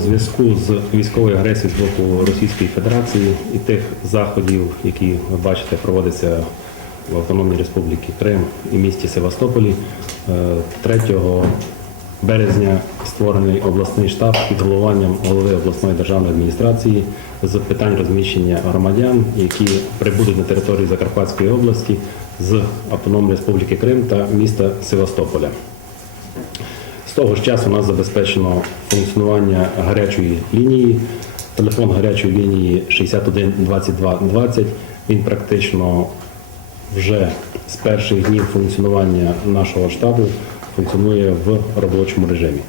зв'язку з військовою агресією з боку Російської Федерації і тих заходів, які ви бачите, проводяться в Автономній Республіці Крим і місті Севастополі, е, 3 березня створений обласний штаб під головуванням голови обласної державної адміністрації з питань розміщення громадян, які прибудуть на територію Закарпатської області з Автономної Республіки Крим та міста Севастополя. З того ж часу у нас забезпечено функціонування гарячої лінії. Телефон гарячої лінії 61 22 20. Він практично вже з перших днів функціонування нашого штабу функціонує в робочому режимі.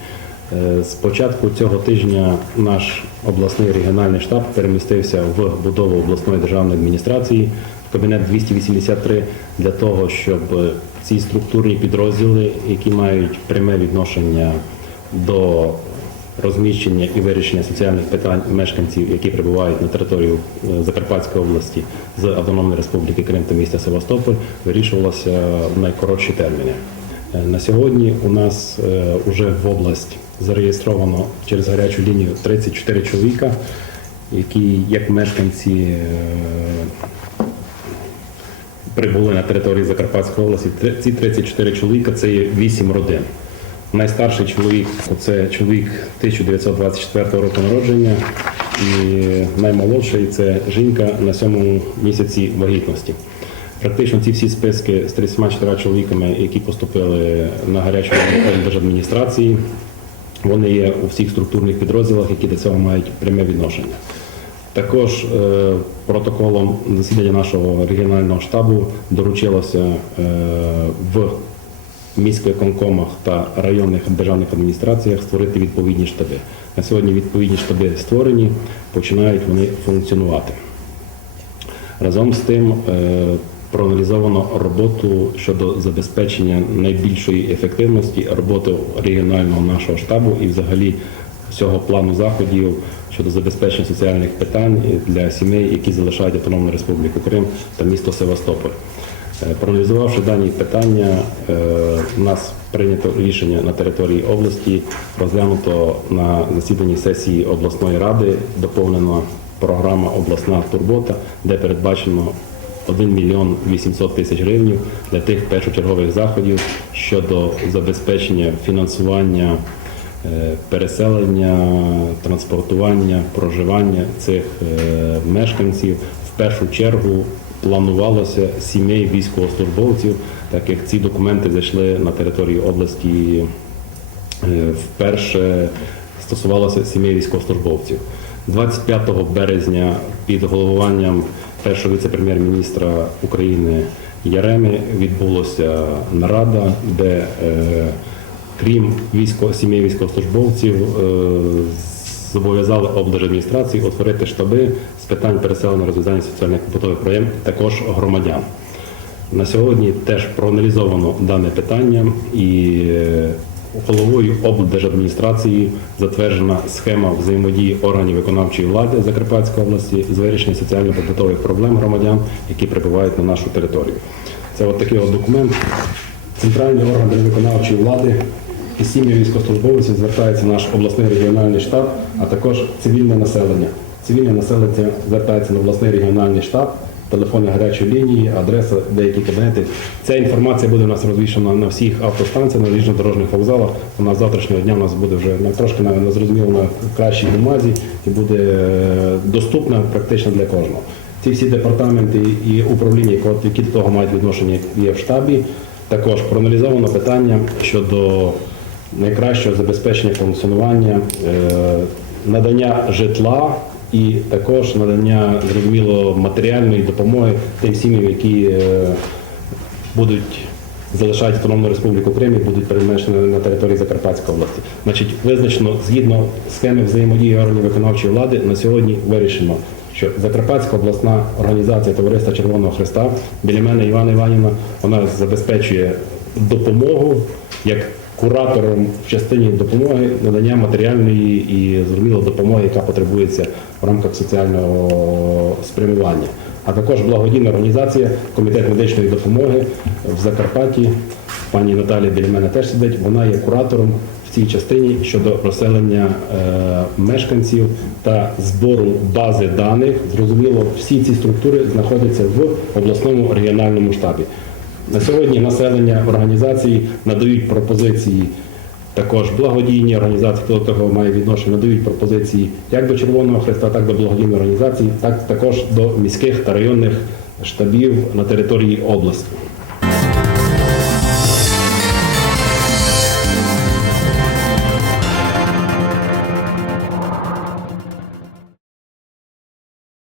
Е, З початку цього тижня наш обласний регіональний штаб перемістився в будову обласної державної адміністрації кабінет 283 для того, щоб е, ці структурні підрозділи, які мають пряме відношення до розміщення і вирішення соціальних питань мешканців, які прибувають на територію е, Закарпатської області з Автономної Республіки Крим та міста Севастополь, вирішувалося в найкоротші терміни. Е, На сьогодні у нас вже в область зареєстровано через гарячу лінію 34 чоловіка, які як мешканці прибули на території Закарпатської області. Ці 34 чоловіка це є 8 родин. Найстарший чоловік це чоловік 1924 року народження, і наймолодший це жінка на сьомому місяці вагітності. Практично ці всі списки з 34 чоловіками, які поступили на гарячу держадміністрації, вони є у всіх структурних підрозділах, які до цього мають пряме відношення. Також е, протоколом засідання нашого регіонального штабу доручилося е, в міськвиконкомах та районних державних адміністраціях створити відповідні штаби. На сьогодні відповідні штаби створені, починають вони функціонувати. Разом з тим е, проаналізовано роботу щодо забезпечення найбільшої ефективності роботи регіонального нашого штабу і взагалі всього плану заходів щодо забезпечення соціальних питань для сімей, які залишають Автономну Республіку Крим та місто Севастополь. Е, Проаналізувавши дані питання, е, у нас прийнято рішення на території області, розглянуто на засіданні сесії обласної ради, доповнена програма Обласна турбота, де передбачено 1 мільйон 800 тисяч гривень для тих першочергових заходів щодо забезпечення фінансування е, переселення, транспортування, проживання цих е, мешканців в першу чергу планувалося сімей військовослужбовців, так як ці документи зайшли на територію області е, вперше стосувалося сімей військовослужбовців. 25 березня під головуванням першого віце-прем'єр-міністра України Яреми відбулася нарада, де е, крім військо, сімей військовослужбовців е, зобов'язали облдержадміністрації утворити штаби з питань переселення розв'язання соціальних побутових проблем також громадян. На сьогодні теж проаналізовано дане питання і е, головою облдержадміністрації затверджена схема взаємодії органів виконавчої влади Закарпатської області з вирішення соціально-побутових проблем громадян, які прибувають на нашу територію. Це от такий от документ. Центральний орган виконавчої влади і сім'ї військовослужбовців звертається наш обласний регіональний штаб, а також цивільне населення. Цивільне населення звертається на обласний регіональний штаб, телефони гарячої лінії, адреса, деякі кабінети. Ця інформація буде у нас розвішена на всіх автостанціях, на ріжно-дорожніх вокзалах. Вона з завтрашнього дня у нас буде вже трошки на, зрозуміло на кращій бумазі і буде е, доступна практично для кожного. Ці всі департаменти і управління, які до того мають відношення, є в штабі. Також проаналізовано питання щодо найкращого забезпечення функціонування, е, надання житла і також надання зрозуміло матеріальної допомоги тим сім'ям, які е, будуть залишають Автономну Республіку Крим і будуть переміщені на території Закарпатської області. Значить, визначено згідно схеми взаємодії органів виконавчої влади на сьогодні вирішено, що Закарпатська обласна організація Товариства Червоного Христа біля мене Івана Іванівна вона забезпечує допомогу як куратором в частині допомоги надання матеріальної і зрозуміло допомоги, яка потребується в рамках соціального спрямування. А також благодійна організація Комітет медичної допомоги в Закарпатті. Пані Наталія біля мене теж сидить. Вона є куратором в цій частині щодо розселення е, мешканців та збору бази даних. Зрозуміло, всі ці структури знаходяться в обласному регіональному штабі. На сьогодні населення організації надають пропозиції. Також благодійні організації, хто до того має відношення, надають пропозиції як до Червоного Хреста, так до благодійної організації, так також до міських та районних штабів на території області.